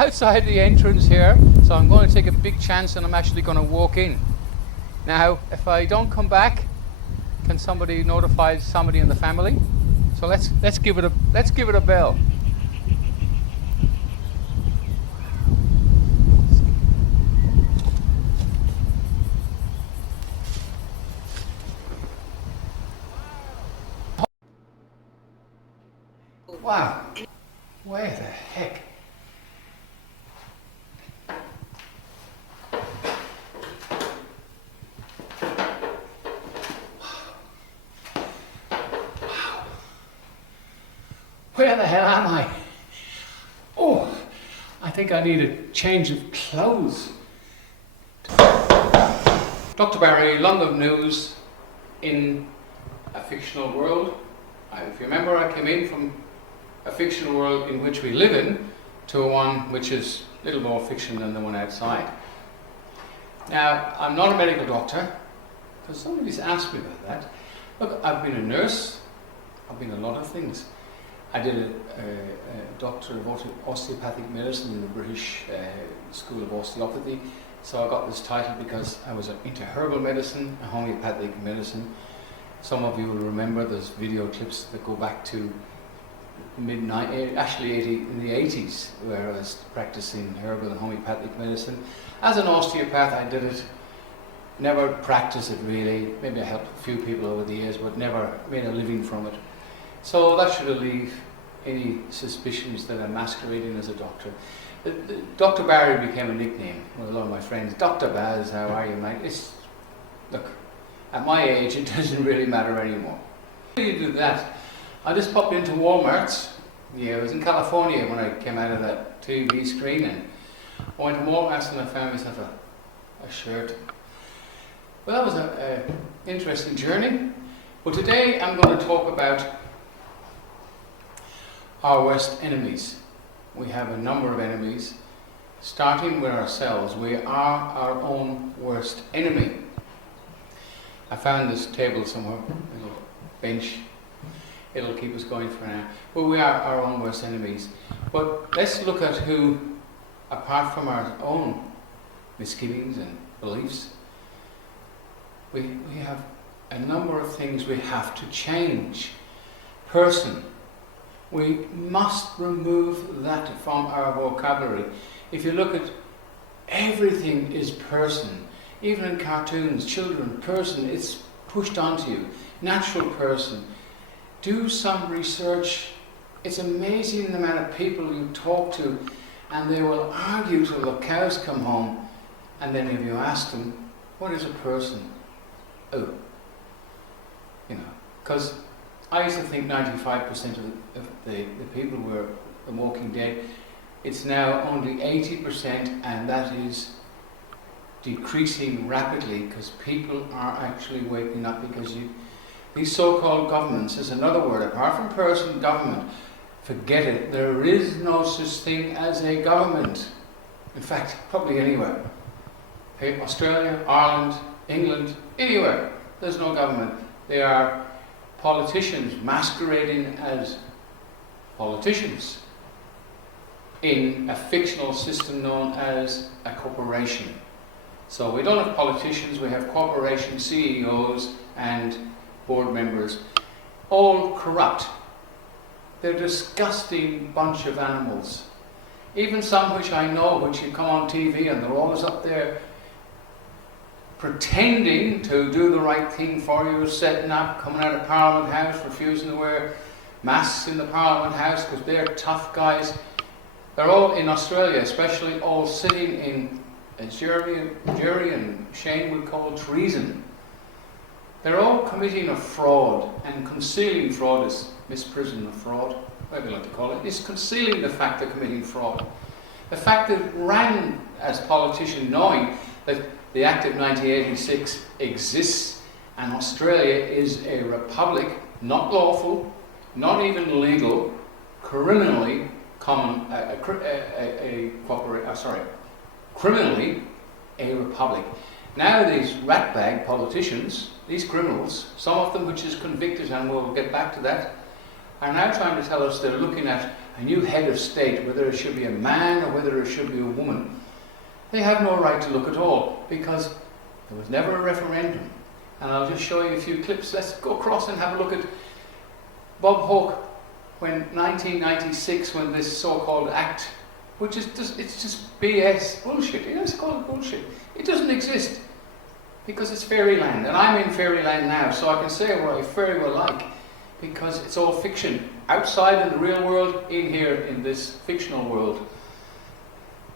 outside the entrance here, so I'm going to take a big chance and I'm actually going to walk in. Now, if I don't come back, can somebody notify somebody in the family? So let's give it a bell. Wow, where the heck? Where the hell am I? Oh, I think I need a change of clothes. Dr. Barry, London News in a fictional world. If you remember, I came in from a fictional world in which we live in to one which is a little more fiction than the one outside. Now, I'm not a medical doctor, because somebody's asked me about that. Look, I've been a nurse, I've been a lot of things. I did a doctor of osteopathic medicine in the British School of Osteopathy, so I got this title because I was into herbal medicine and homeopathic medicine. Some of you will remember there's video clips that go back to in the 80s, where I was practicing herbal and homeopathic medicine. As an osteopath, I did it, never practiced it really. Maybe I helped a few people over the years, but never made a living from it. So that should relieve any suspicions that I'm masquerading as a doctor. Dr. Barry became a nickname with a lot of my friends. Dr. Baz, how are you, mate? Look, at my age, it doesn't really matter anymore. How do you do that? I just popped into Walmart's. Yeah, I was in California when I came out of that TV screen, and I went to Walmart's and I found myself a shirt. Well, that was an interesting journey. But today I'm going to talk about our worst enemies. We have a number of enemies, starting with ourselves. We are our own worst enemy. I found this table somewhere, a little bench. It'll keep us going for now. But we are our own worst enemies. But let's look at who, apart from our own misgivings and beliefs, we have a number of things we have to change. Person. We must remove that from our vocabulary. If you look at everything is person, even in cartoons, children, person, it's pushed onto you. Natural person. Do some research. It's amazing the amount of people you talk to, and they will argue till the cows come home, and then if you ask them, what is a person? Oh, because I used to think 95% of the people were The Walking Dead. It's now only 80%, and that is decreasing rapidly because people are actually waking up. Because these so-called governments is another word, apart from person, government. Forget it. There is no such thing as a government. In fact, probably anywhere. Okay, Australia, Ireland, England, anywhere. There's no government. They are politicians masquerading as politicians in a fictional system known as a corporation. So we don't have politicians, we have corporation CEOs and board members, all corrupt. They're a disgusting bunch of animals. Even some which I know, which you come on TV and they're always up there pretending to do the right thing for you, setting up, coming out of Parliament House, refusing to wear masks in the Parliament House because they're tough guys. They're all in Australia, especially all sitting in, as Jerry and Shane would call, treason. They're all committing a fraud, and concealing fraud is misprision of fraud, whatever you like to call it, is concealing the fact they're committing fraud. The fact that ran as politician knowing that the Act of 1986 exists and Australia is a republic, not lawful, not even legal, criminally criminally a republic. Now these ratbag politicians, these criminals, some of them which is convicted, and we'll get back to that, are now trying to tell us they're looking at a new head of state, whether it should be a man or whether it should be a woman. They have no right to look at all, because there was never a referendum. And I'll just show you a few clips. Let's go across and have a look at Bob Hawke when 1996, when this so-called act, which is it's just BS, bullshit. You just call it bullshit. It doesn't exist because it's fairyland, and I'm in fairyland now, so I can say what I very well like, because it's all fiction. Outside in the real world, in here in this fictional world.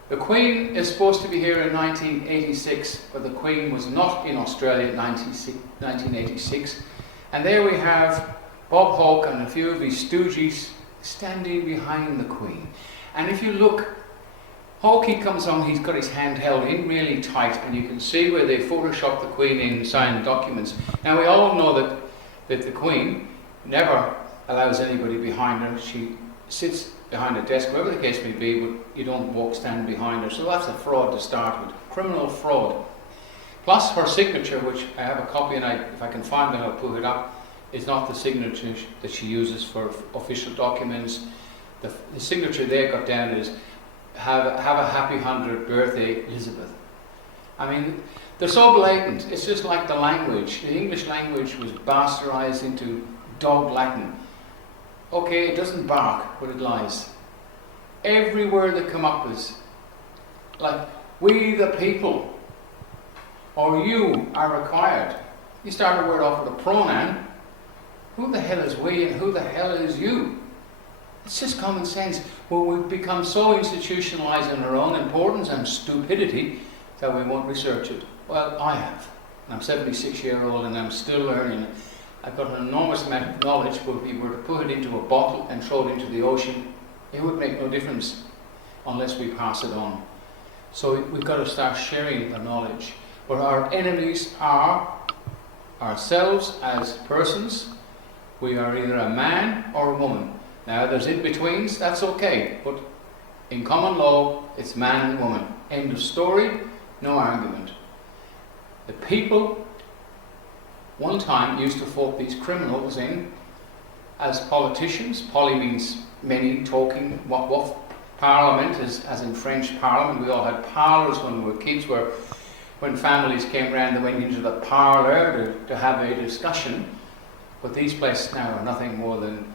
The Queen is supposed to be here in 1986, but the Queen was not in Australia in 1986. And there we have Bob Hawke and a few of his stooges standing behind the Queen. And if you look, Hawke comes on, he's got his hand held in really tight, and you can see where they photoshopped the Queen in signed documents. Now we all know that the Queen never allows anybody behind her. She sits behind a desk, whatever the case may be, but you don't stand behind her. So that's a fraud to start with, criminal fraud. Plus her signature, which I have a copy, and if I can find it I'll put it up, is not the signature that she uses for official documents. The signature they got down is, have a happy 100th birthday, Elizabeth. I mean, they're so blatant. It's just like the language. The English language was bastardized into dog Latin. Okay, it doesn't bark, but it lies. Every word that come up is like, we the people, or you are required. You start a word off with a pronoun. Who the hell is we and who the hell is you? It's just common sense. Well, we've become so institutionalized in our own importance and stupidity that we won't research it. Well, I have. I'm 76-year-old and I'm still learning. I've got an enormous amount of knowledge, but if we were to put it into a bottle and throw it into the ocean, it would make no difference unless we pass it on. So we've got to start sharing the knowledge. But our enemies are ourselves as persons. We are either a man or a woman. Now there's in-betweens, that's okay, but in common law, it's man and woman. End of story, no argument. The people one time used to vote these criminals in as politicians. Poly means many, talking, what parliament is, as in French parliament. We all had parlours when we were kids, where when families came round they went into the parlour to have a discussion. But these places now are nothing more than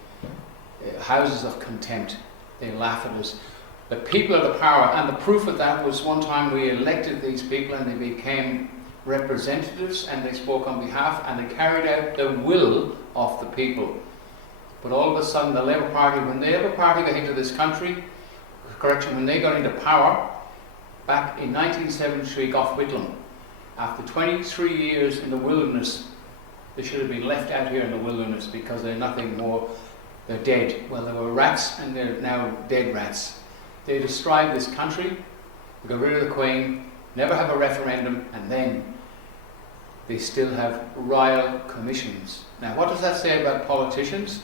houses of contempt. They laugh at us. The people are the power, and the proof of that was one time we elected these people and they became representatives and they spoke on behalf and they carried out the will of the people. But all of a sudden the Labour Party, when the Labour Party got into this country, when they got into power, back in 1973, Gough Whitlam, after 23 years in the wilderness, they should have been left out here in the wilderness because they're nothing more, they're dead. Well, they were rats and they're now dead rats. They destroyed this country, they got rid of the Queen, never have a referendum, and then they still have royal commissions. Now what does that say about politicians?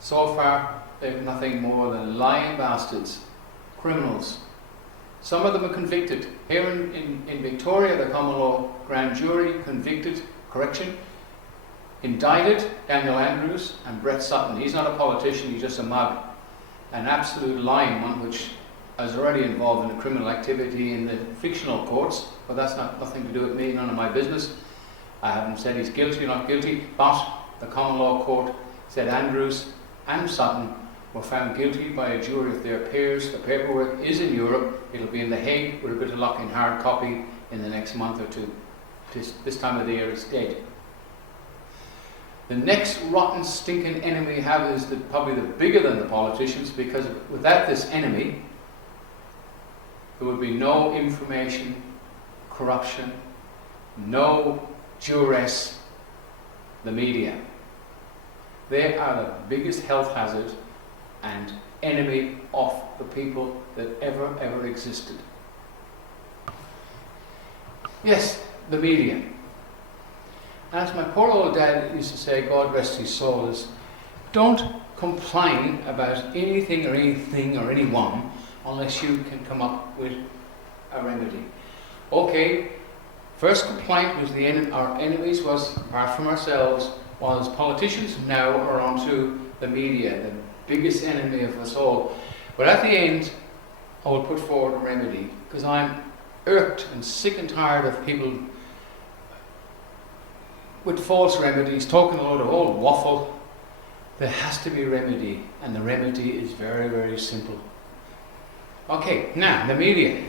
So far they're nothing more than lying bastards, criminals. Some of them are convicted. Here in Victoria, the common law grand jury convicted, indicted Daniel Andrews and Brett Sutton. He's not a politician, he's just a mug. An absolute lying one, which is already involved in a criminal activity in the fictional courts, but that's nothing to do with me, none of my business. I haven't said he's guilty or not guilty, but the common law court said Andrews and Sutton were found guilty by a jury of their peers. The paperwork is in Europe. It'll be in The Hague with a bit of luck in hard copy in the next month or two. This time of the year it's dead. The next rotten, stinking enemy we have is probably the bigger than the politicians, because without this enemy, there would be no information, corruption, no duress, the media. They are the biggest health hazard and enemy of the people that ever existed. Yes, the media. As my poor old dad used to say, God rest his soul, is don't complain about anything or anyone unless you can come up with a remedy. Okay, first complaint was our enemies was, apart from ourselves, was politicians. Now are on to the media, the biggest enemy of us all. But at the end, I will put forward a remedy, because I'm irked and sick and tired of people with false remedies, talking a lot of old waffle. There has to be a remedy, and the remedy is very, very simple. Okay, now, the media.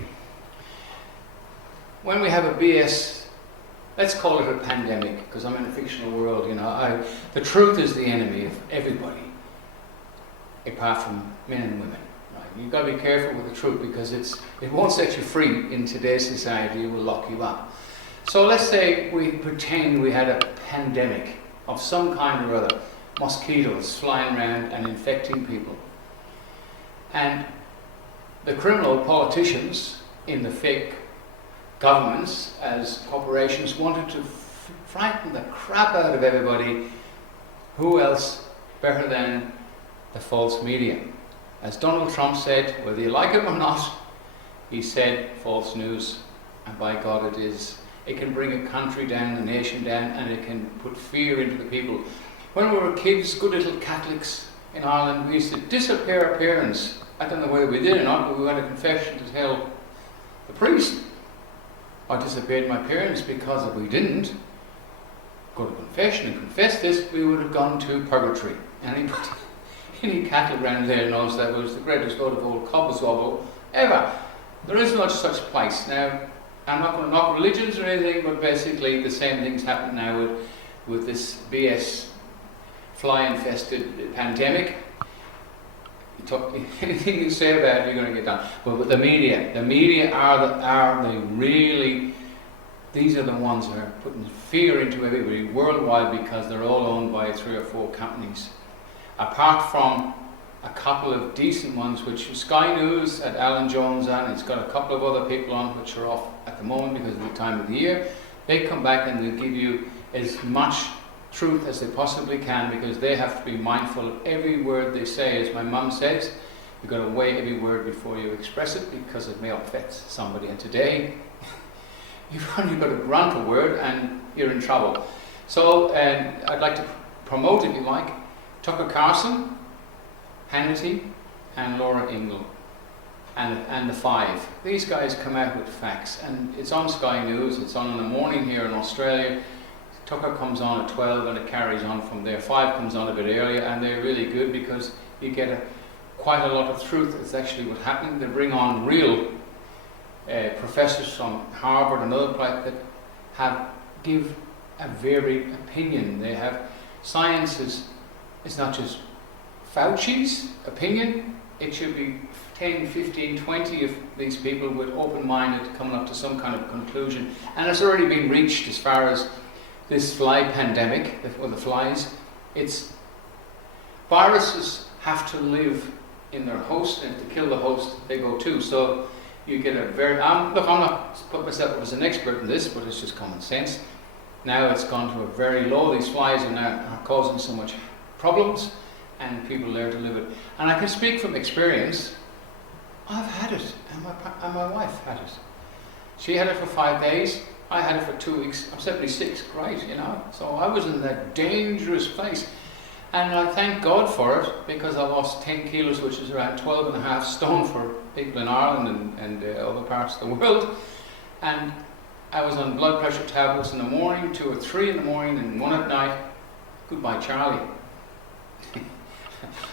When we have a BS, let's call it a pandemic, because I'm in a fictional world, the truth is the enemy of everybody, apart from men and women. Right? You've got to be careful with the truth, because it won't set you free in today's society, it will lock you up. So let's say we pretend we had a pandemic of some kind or other, mosquitoes flying around and infecting people. And the criminal politicians in the fake governments, as corporations, wanted to frighten the crap out of everybody. Who else better than the false media? As Donald Trump said, whether you like it or not, he said false news. And by God it is. It can bring a country down, a nation down, and it can put fear into the people. When we were kids, good little Catholics in Ireland, we used to disappear our parents. I don't know whether we did or not, but we went to confession to tell the priest I disappeared my parents, because if we didn't go to confession and confess this, we would have gone to purgatory. Any Catholic around there knows that was the greatest load of old cobblestone ever. There is no such place. Now, I'm not going to knock religions or anything, but basically the same things happen now with this BS fly-infested pandemic. Anything you say about it, you're going to get done. But with the media these are the ones that are putting fear into everybody worldwide, because they're all owned by 3 or 4 companies. Apart from a couple of decent ones, which is Sky News had Alan Jones on, it's got a couple of other people on which are off at the moment because of the time of the year. They come back and they'll give you as much truth as they possibly can, because they have to be mindful of every word they say. As my mum says, you've got to weigh every word before you express it, because it may offend somebody. And today, you've only got to grunt a word and you're in trouble. So I'd like to promote, if you like, Tucker Carlson, Hannity, and Laura Ingle, and the Five. These guys come out with facts, and it's on Sky News. It's on in the morning here in Australia. Tucker comes on at 12 and it carries on from there. 5 comes on a bit earlier, and they're really good because you get quite a lot of truth. It's actually what happened. They bring on real professors from Harvard and other places that give a varied opinion. They have sciences. It's not just Fauci's opinion. It should be 10, 15, 20 of these people with open-minded coming up to some kind of conclusion. And it's already been reached as far as this fly pandemic, or the flies. It's viruses have to live in their host, and to kill the host, they go too. So you get a very, look, I'm not putting myself up as an expert in this, but it's just common sense. Now it's gone to a very low. These flies are causing so much problems, and people learn to live it. And I can speak from experience. I've had it, and my wife had it. She had it for 5 days. I had it for 2 weeks. I'm 76, great, So I was in that dangerous place. And I thank God for it, because I lost 10 kilos, which is around 12.5 stone for people in Ireland and other parts of the world. And I was on blood pressure tablets in the morning, 2 or 3 in the morning, and 1 at night. Goodbye, Charlie.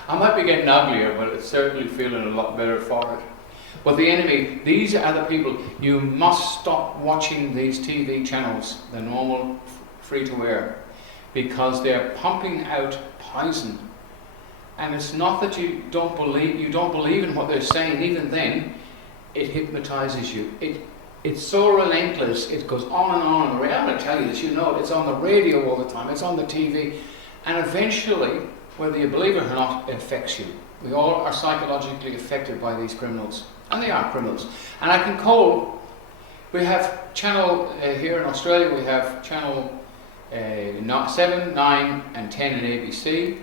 I might be getting uglier, but it's certainly feeling a lot better for it. But the enemy, these are the people. You must stop watching these TV channels, the normal free-to-air, because they're pumping out poison. And it's not that you don't believe in what they're saying. Even then, it hypnotizes you. It's so relentless. It goes on and on. I'm going to tell you this. It's on the radio all the time. It's on the TV, and eventually, whether you believe it or not, it affects you. We all are psychologically affected by these criminals. And they are criminals. And I can call, we have channel, here in Australia, we have channel 7, 9 and 10 in ABC.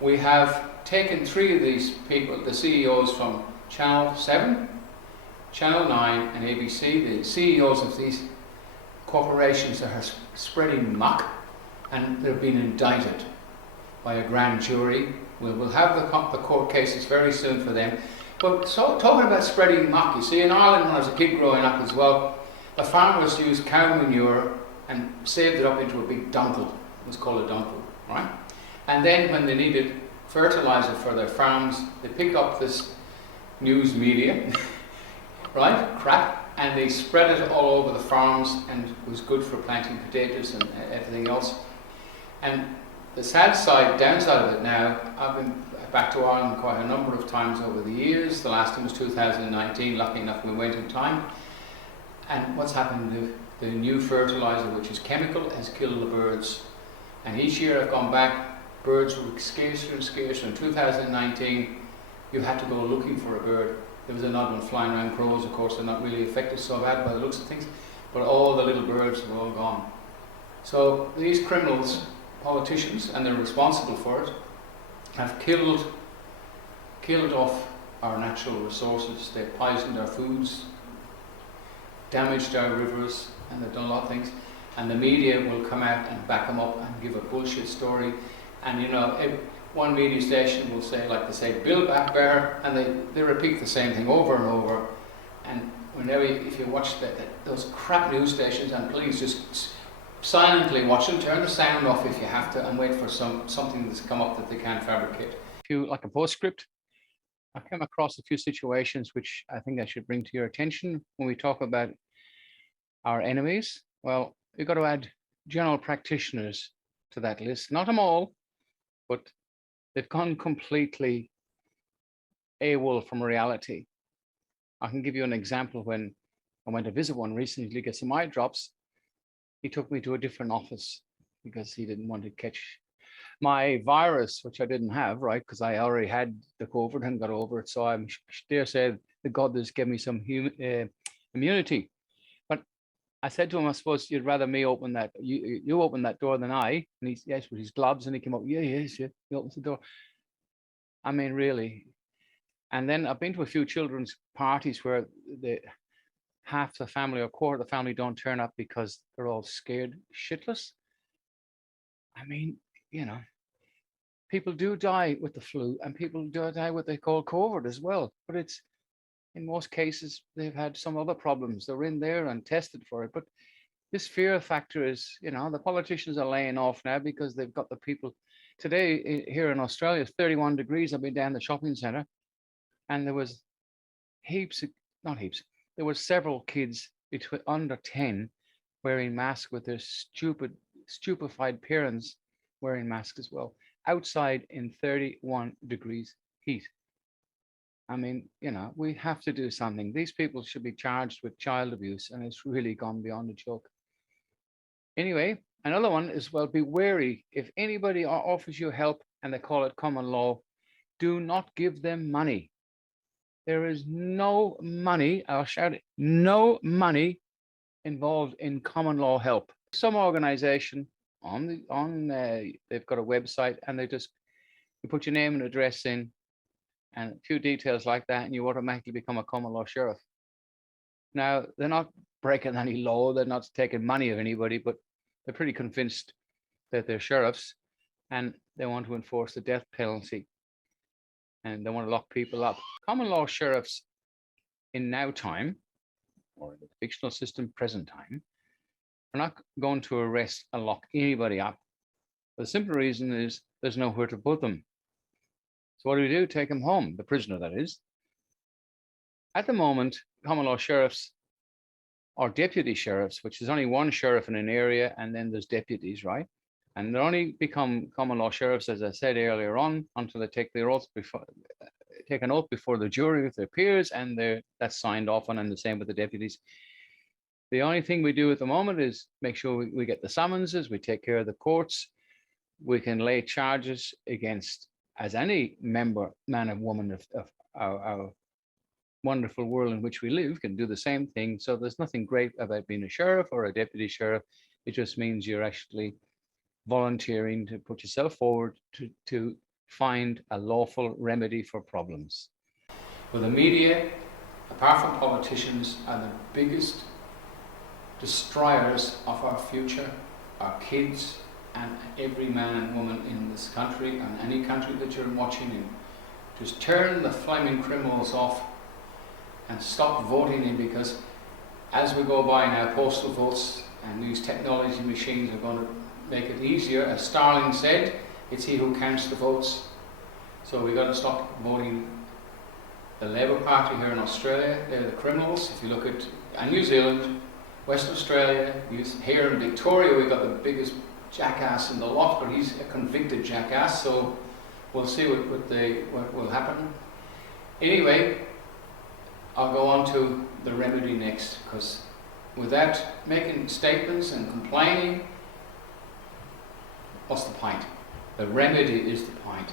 We have taken 3 of these people, the CEOs from channel 7, channel 9 and ABC, the CEOs of these corporations that are spreading muck, and they've been indicted by a grand jury We'll have the court cases very soon for them. But so, talking about spreading muck, you see, in Ireland when I was a kid growing up as well, the farmers used cow manure and saved it up into a big dunkel. It was called a dunkel, right? And then when they needed fertilizer for their farms, they picked up this news media, right, crap, and they spread it all over the farms, and it was good for planting potatoes and everything else. And the downside of it now, I've been back to Ireland quite a number of times over the years. The last time was 2019, lucky enough we went in time. And what's happened, the new fertilizer, which is chemical, has killed the birds. And each year I've gone back, birds were scarcer and scarcer. In 2019, you had to go looking for a bird. There was another one flying around. Crows, of course, are not really affected so bad by the looks of things, but all the little birds were all gone. So these criminals, politicians, and they're responsible for it, have killed off our natural resources. They've poisoned our foods, damaged our rivers, and they've done a lot of things. And the media will come out and back them up and give a bullshit story. And you know, one media station will say, like they say, "Build back better," and they repeat the same thing over and over. And whenever, if you watch those crap news stations, and please just silently watch them, turn the sound off if you have to, and wait for something that's come up that they can't fabricate. Like a postscript, I came across a few situations which I think I should bring to your attention when we talk about our enemies. Well, we've got to add general practitioners to that list. Not them all, but they've gone completely AWOL from reality. I can give you an example. When I went to visit one recently to get some eye drops, he took me to a different office because he didn't want to catch my virus, which I didn't have, right? Because I already had the COVID and got over it. So I dare say that God has given me some immunity. But I said to him, I suppose you'd rather me open that, you open that door than I. And he's, yes, with his gloves, and he came up, yes, he opens the door. I mean, really. And then I've been to a few children's parties where half the family or quarter of the family don't turn up because they're all scared shitless. I mean, you know, people do die with the flu, and people do die with what they call COVID as well. But it's, in most cases, they've had some other problems. They're in there and tested for it. But this fear factor is, you know, the politicians are laying off now because they've got the people. Today here in Australia, it's 31 degrees. I've been down the shopping centre, and there was there were several kids between under 10 wearing masks with their stupefied parents wearing masks as well, outside in 31 degrees heat. I mean, you know, we have to do something. These people should be charged with child abuse, and it's really gone beyond a joke. Anyway, another one is, well, be wary. If anybody offers you help and they call it common law, do not give them money. There is no money, I'll shout it, no money involved in common law help. Some organization they've got a website, and you put your name and address in and a few details like that, and you automatically become a common law sheriff. Now, they're not breaking any law, they're not taking money of anybody, but they're pretty convinced that they're sheriffs, and they want to enforce the death penalty, and they want to lock people up. Common law sheriffs in now time, or in the fictional system present time, are not going to arrest and lock anybody up. The simple reason is there's nowhere to put them. So what do? Take them home, the prisoner that is. At the moment, common law sheriffs or deputy sheriffs, which is only one sheriff in an area, and then there's deputies, right? And they only become common law sheriffs, as I said earlier on, until they take their oath take an oath before the jury with their peers, and that's signed off on, and the same with the deputies. The only thing we do at the moment is make sure we get the summonses, we take care of the courts, we can lay charges against, as any member, man and woman of our wonderful world in which we live can do the same thing. So there's nothing great about being a sheriff or a deputy sheriff. It just means you're actually volunteering to put yourself forward to find a lawful remedy for problems. Well, the media, apart from politicians, are the biggest destroyers of our future, our kids, and every man and woman in this country, and any country that you're watching in, just turn the flaming criminals off and stop voting in, because as we go by now, postal votes and these technology machines are going to make it easier. As Starling said, it's he who counts the votes. So we've got to stop voting. The Labour Party here in Australia, they're the criminals. If you look at New Zealand, Western Australia, here in Victoria, we've got the biggest jackass in the lot, but he's a convicted jackass, so we'll see what will happen. Anyway, I'll go on to the remedy next, because without making statements and complaining, what's the point? The remedy is the point.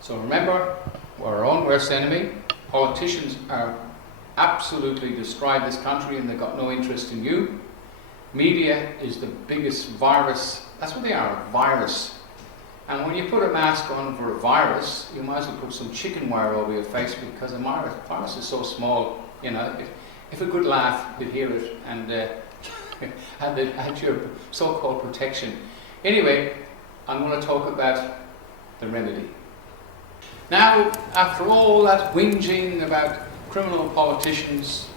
So remember, we're our own worst enemy. Politicians are absolutely destroyed this country and they've got no interest in you. Media is the biggest virus. That's what they are, a virus. And when you put a mask on for a virus, you might as well put some chicken wire over your face, because a virus is so small, you know, if it could laugh, you'd hear it and had your so-called protection. Anyway, I'm going to talk about the remedy. Now, after all that whinging about criminal politicians,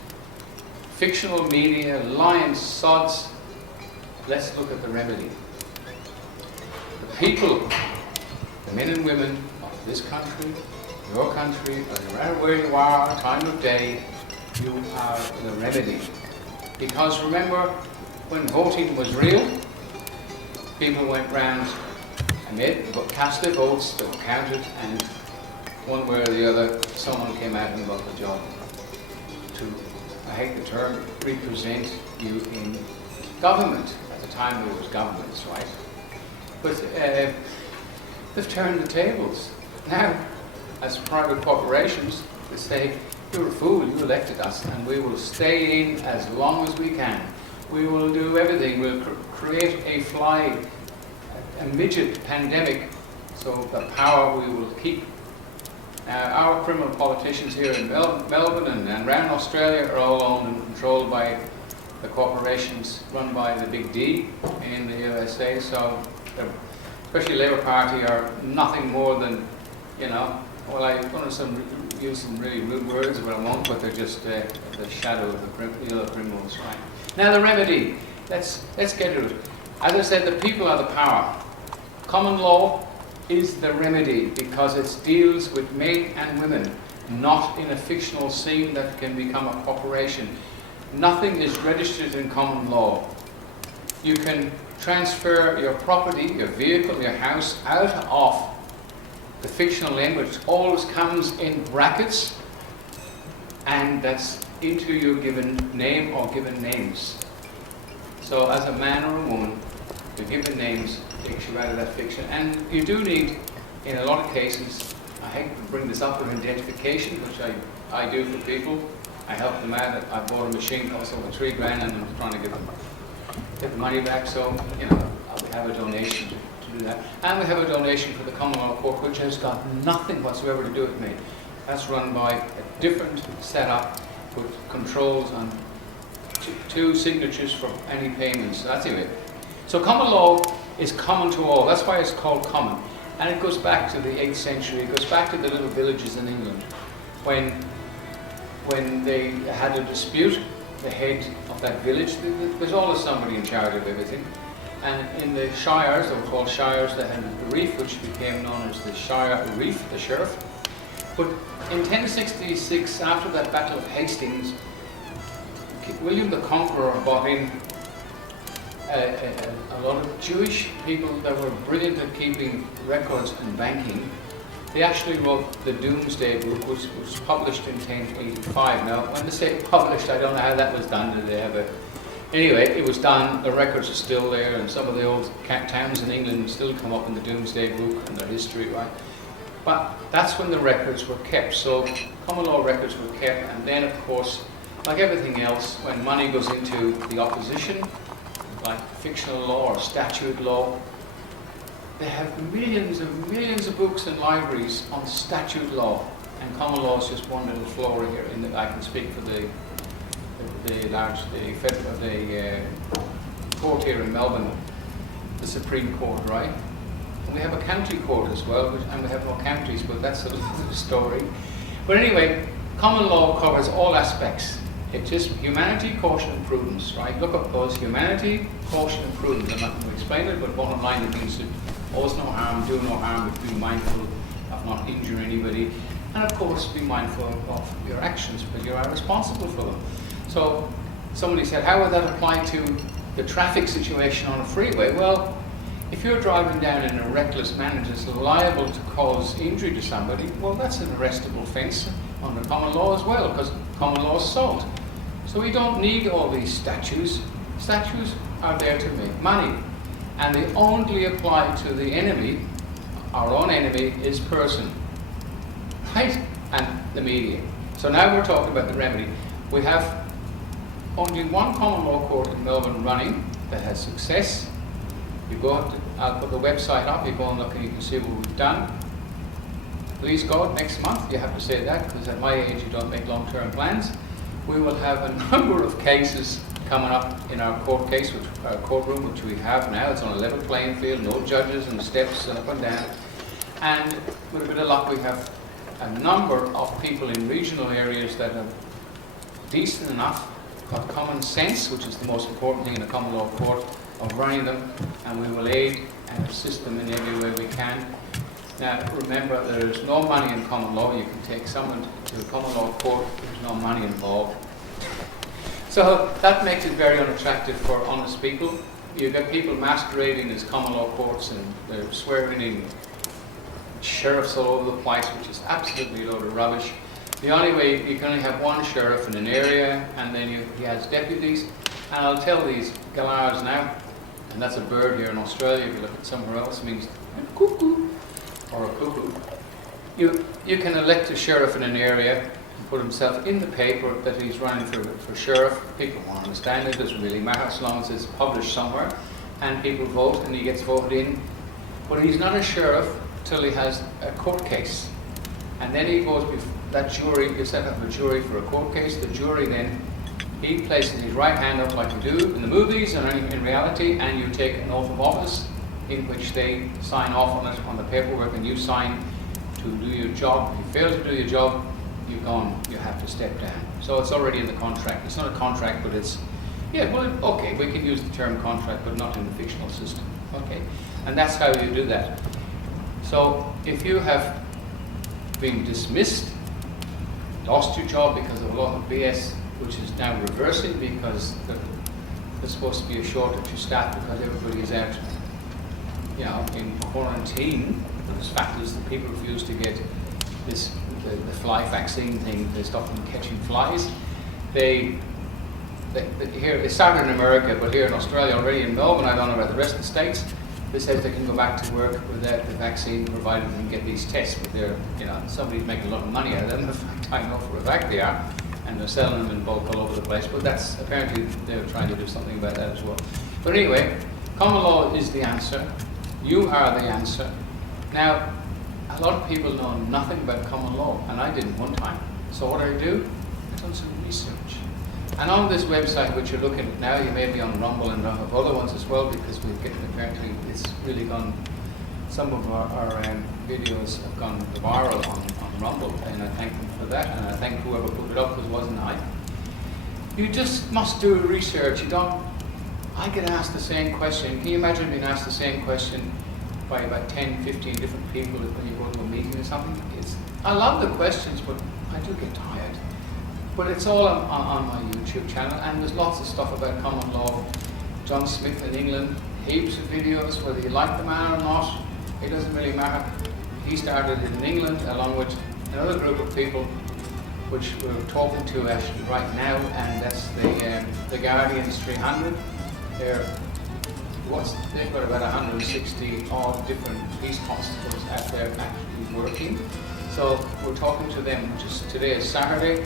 fictional media, lying sods, let's look at the remedy. The people, the men and women of this country, your country, no matter where you are, time of day, you are the remedy. Because remember, when voting was real, people went round and cast their votes, they were counted, and one way or the other, someone came out and got the job to, I hate the term, represent you in government. At the time there was governments, right? But they've turned the tables. Now, as private corporations, they say, you're a fool, you elected us, and we will stay in as long as we can. We will do everything. We'll create a midget pandemic, so the power we will keep. Our criminal politicians here in Melbourne and around Australia are all owned and controlled by the corporations run by the Big D in the USA. So, especially Labour Party, are nothing more than, you know, well, I'm going to use some really rude words, but I won't, but they're just the shadow of the other criminals, right? Now the remedy, let's get to it. As I said, the people are the power. Common law is the remedy, because it deals with men and women, not in a fictional scene that can become a corporation. Nothing is registered in common law. You can transfer your property, your vehicle, your house out of the fictional name, which always comes in brackets, and that's into your given name or given names. So as a man or a woman, the given names takes you out of that fiction. And you do need, in a lot of cases, I hate to bring this up, for identification, which I do for people. I help them out. I bought a machine cost over $3 grand, and I'm trying to get the money back. So, you know, we have a donation to do that. And we have a donation for the Commonwealth Court, which has got nothing whatsoever to do with me. That's run by a different setup with controls on two signatures for any payments. That's it. So common law is common to all. That's why it's called common. And it goes back to the 8th century. It goes back to the little villages in England. When they had a dispute, the head of that village, there's always somebody in charge of everything. And in the shires, they were called shires, they had the reef, which became known as the Shire Reef, the sheriff. But in 1066, after that Battle of Hastings, William the Conqueror brought in a lot of Jewish people that were brilliant at keeping records and banking. They actually wrote the Domesday Book, which was published in 1085. Now, when they say published, I don't know how that was done. Did they have a... Anyway, it was done. The records are still there, and some of the old towns in England still come up in the Domesday Book and their history, right? But that's when the records were kept. So common law records were kept, and then, of course, like everything else, when money goes into the opposition, like fictional law or statute law, they have millions of books and libraries on statute law, and common law is just one little flora here. I can speak for the court here in Melbourne. the Supreme Court, right? And we have a county court as well, and we have no counties, but that's another story. But anyway, common law covers all aspects. It's just humanity, caution, and prudence, right? Look up those: humanity, caution, and prudence. I'm not going to explain it, but bottom line, it means to cause no harm, do no harm, but be mindful of not injuring anybody. And of course, be mindful of your actions, because you are responsible for them. So somebody said, how would that apply to the traffic situation on a freeway? Well, if you're driving down in a reckless manner that's liable to cause injury to somebody, well, that's an arrestable offence under common law as well, because common law is assault. So we don't need all these statutes. Statutes are there to make money, and they only apply to the enemy. Our own enemy is person, right? And the media. So now we're talking about the remedy. We have only one common law court in Melbourne running that has success. You go up to, I'll put the website up, you go and look and you can see what we've done. Please God, next month, you have to say that, because at my age you don't make long-term plans. We will have a number of cases coming up in our court case, our courtroom, which we have now. It's on a level playing field, no judges and steps and up and down. And with a bit of luck, we have a number of people in regional areas that are decent enough, got common sense, which is the most important thing in a common law court, of running them, and we will aid and assist them in every way we can. Now, remember, there is no money in common law. You can take someone to a common law court, there's no money involved. So that makes it very unattractive for honest people. You get people masquerading as common law courts, and they're swearing in sheriffs all over the place, which is absolutely a load of rubbish. The only way, you can only have one sheriff in an area, and then he has deputies. And I'll tell these gallards now, and that's a bird here in Australia. If you look at somewhere else, it means cuckoo or a cuckoo. You can elect a sheriff in an area and put himself in the paper that he's running for sheriff. People won't understand it, doesn't really matter as long as it's published somewhere, and people vote and he gets voted in. But he's not a sheriff till he has a court case. And then he goes before that jury. You set up a jury for a court case. The jury then, he places his right hand up like you do in the movies and in reality, and you take an oath of office in which they sign off on it on the paperwork, and you sign to do your job. If you fail to do your job, you're gone. You have to step down. So it's already in the contract. It's not a contract, but it's, yeah, well, okay, we can use the term contract, but not in the fictional system. Okay, and that's how you do that. So if you have been dismissed, lost your job because of a lot of BS, which is now reversing because there's supposed to be a shortage of staff because everybody is out, you know, in quarantine. There's factors that people refuse to get the fly vaccine thing. They stop them catching flies. Here it started in America, but here in Australia already, in Melbourne, I don't know about the rest of the states, they said they can go back to work without the vaccine, provided they can get these tests. But they're, you know, somebody's making a lot of money out of them. In fact, I know for a fact they are, and they're selling them in bulk all over the place. But that's apparently they're trying to do something about that as well. But anyway, common law is the answer. You are the answer. Now, a lot of people know nothing about common law, and I didn't one time. So what do? I've done some research. And on this website, which you're looking at now, you may be on Rumble and other ones as well, because we've getting, apparently it's really gone, some of our videos have gone viral on Rumble, and I thank them for that, and I thank whoever put it up, because it wasn't I. You just must do research. You don't, I get asked the same question. Can you imagine being asked the same question by about 10, 15 different people when you go to a meeting or something? I love the questions, but I do get tired. But it's all on my YouTube channel, and there's lots of stuff about common law. John Smith in England, heaps of videos, whether you like the man or not, it doesn't really matter. He started in England along with another group of people, which we're talking to actually right now, and that's the Guardians 300. They've got about 160 odd different police constables out there actually working. So we're talking to them, which is today is Saturday.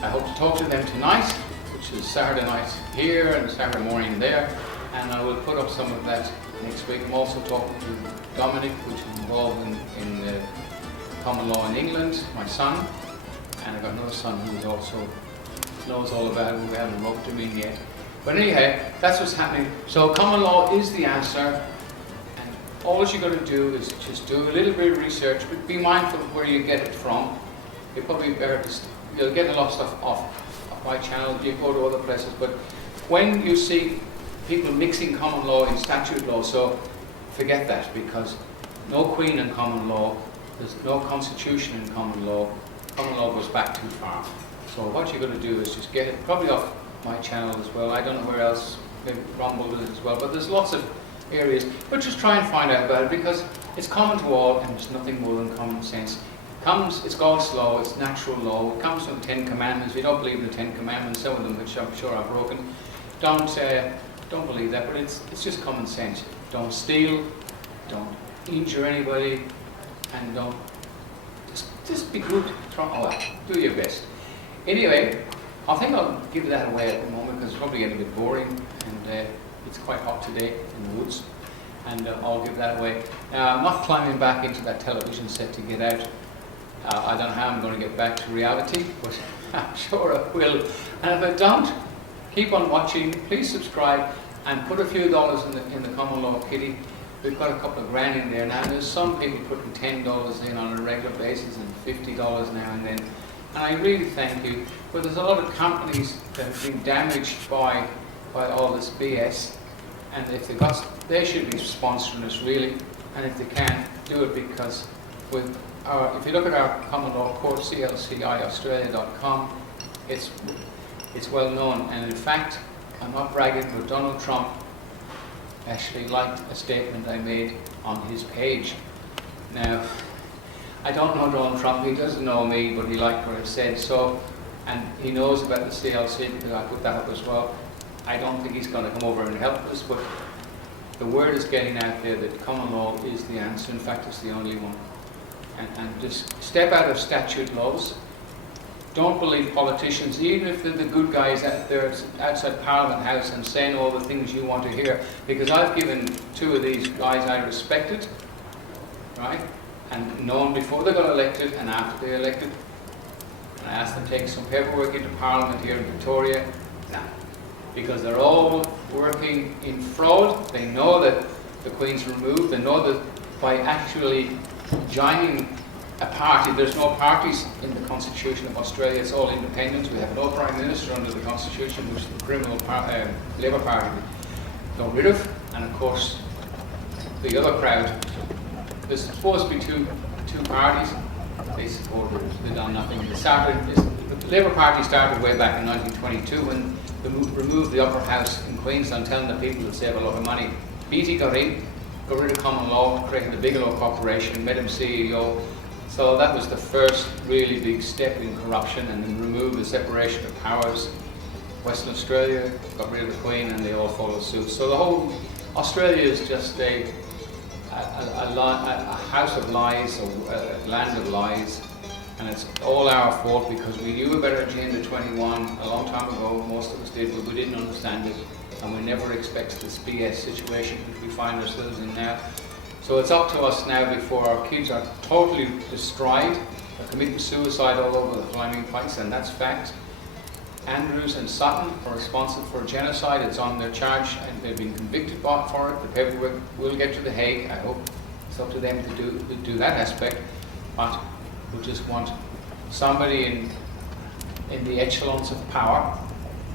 I hope to talk to them tonight, which is Saturday night here and Saturday morning there, and I will put up some of that next week. I'm also talking to Dominic, which is involved in common law in England, my son, and I've got another son who is also knows all about it. We haven't roped him in yet. But anyhow, that's what's happening. So common law is the answer. And all you've got to do is just do a little bit of research. But be mindful of where you get it from. You'll probably you'll get a lot of stuff off my channel. You go to other places. But when you see people mixing common law and statute law, so forget that, because no queen in common law, there's no constitution in common law. Common law goes back too far. So what you're going to do is just get it, probably off my channel as well. I don't know where else, maybe Rumble does it as well, but there's lots of areas. But just try and find out about it, because it's common to all and it's nothing more than common sense. It's God's law, it's natural law. It comes from the Ten Commandments. If you don't believe in the Ten Commandments, some of them which I'm sure are broken, don't believe that, but it's just common sense. Don't steal, don't injure anybody, and don't just be good. Do your best. Anyway, I think I'll give that away at the moment because it's probably getting a bit boring, and it's quite hot today in the woods, and I'll give that away. Now, I'm not climbing back into that television set to get out. I don't know how I'm going to get back to reality, but I'm sure I will. And if I don't, keep on watching. Please subscribe and put a few dollars in the common law kitty. We've got a couple of grand in there now. There's some people putting $10 in on a regular basis and $50 now and then. And I really thank you. But there's a lot of companies that have been damaged by all this BS. And if they should be sponsoring us really. And if they can, do it, because if you look at our common law court, clciaustralia.com, it's well known. And in fact, I'm not bragging, but Donald Trump actually liked a statement I made on his page. Now, I don't know Donald Trump, he doesn't know me, but he liked what I said, so, and he knows about the CLC because I put that up as well. I don't think he's going to come over and help us, but the word is getting out there that common law is the answer. In fact, it's the only one. And just step out of statute laws. Don't believe politicians, even if they're the good guys out there outside Parliament House and saying all the things you want to hear. Because I've given two of these guys I respected, right? And known before they got elected and after they elected. And I asked them to take some paperwork into Parliament here in Victoria. Nah. Because they're all working in fraud. They know that the Queen's removed. They know that by actually joining a party, there's no parties in the Constitution of Australia, it's all independents. We have no Prime Minister under the Constitution, which the Labour Party got rid of. And of course, the other crowd, there's supposed to be two parties. They supported it, they've done nothing. The Labour Party started way back in 1922 when they removed the upper house in Queensland, telling the people to save a lot of money. Beattie got in, got rid of common law, created the Bigelow Corporation, made him CEO. So that was the first really big step in corruption, and then removed the separation of powers. Western Australia got rid of the Queen, and they all followed suit. So the whole Australia is just a house of lies, a land of lies, and it's all our fault because we knew about Agenda 21 a long time ago. Most of us did, but we didn't understand it, and we never expected this BS situation which we find ourselves in now. So it's up to us now before our kids are totally destroyed. They're committing suicide all over the flaming place, and that's fact. Andrews and Sutton are responsible for genocide. It's on their charge, and they've been convicted for it. The paperwork will get to The Hague. I hope it's up to them to do that aspect. But we just want somebody in the echelons of power,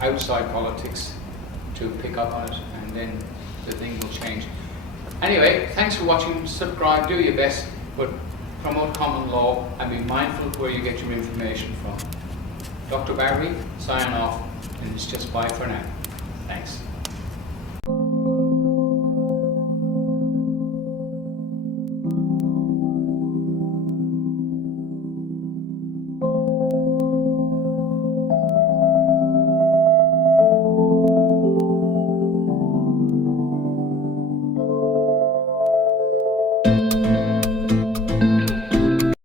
outside politics, to pick up on it, and then the thing will change. Anyway, thanks for watching. Subscribe, do your best, but promote common law and be mindful of where you get your information from. Dr. Barry, sign off, and it's just bye for now. Thanks.